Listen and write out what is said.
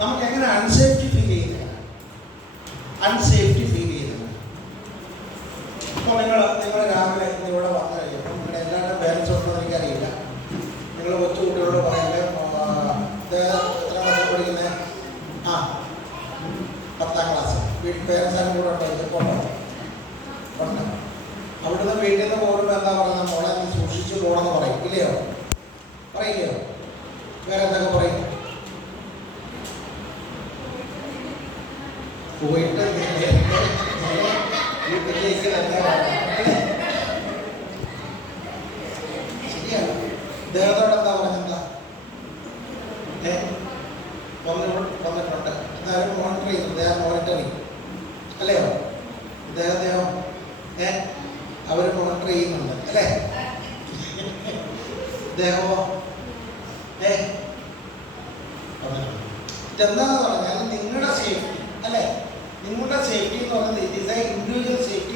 നമുക്ക് എങ്ങനെ അൺസേഫ്റ്റി ഫീൽ ചെയ്യുന്നത്? അൺസേഫ്റ്റി ഫീൽ ചെയ്യുന്നത് ഇപ്പോൾ നിങ്ങൾ രാവിലെ ഇവിടെ വന്നു കഴിഞ്ഞപ്പോൾ നിങ്ങളുടെ എല്ലാവരുടെ പേരൻസ് ഉണ്ടെന്ന് എനിക്കറിയില്ല. നിങ്ങൾ കൊച്ചുകുട്ടികളോട് പറയണ്ടേ എത്ര ക്ലാസ്സിൽ പഠിക്കുന്നത്? 10ാം ക്ലാസ്. വീട്ടിൽ പേരൻസാരും കൂടെ ഉണ്ടോ? ഇതിപ്പോൾ ഉണ്ട്. അവിടുന്ന് വീട്ടിൽ നിന്ന് പോകുമ്പോൾ എന്താ പറയുന്നത്? മോളെ നീ സൂക്ഷിച്ച് പോകണമെന്ന് പറയും, ഇല്ലയോ? പറയില്ലയോ? വേറെ എന്തൊക്കെ പറയും? പോയിട്ട് വീട്ടിലേക്ക് തന്നെ ശരിയാണ്. ഇദ്ദേഹത്തോടെ എന്താ പറഞ്ഞെന്താ വന്നിട്ടുണ്ട്, എന്തായാലും മോണിറ്റർ ചെയ്യുന്നു. ഇദ്ദേഹം മോണിറ്ററിങ് അല്ലയോ? ഇദ്ദേഹം അവർ മോണിറ്റർ ചെയ്യുന്നുണ്ട് അല്ലേ? ഇദ്ദേഹമോ ഇതെന്താന്ന് പറഞ്ഞാൽ നിങ്ങളുടെ സേഫ്റ്റി അല്ലേ? നിങ്ങളുടെ സേഫ്റ്റി എന്ന് പറയുന്നത് it is A individual safety.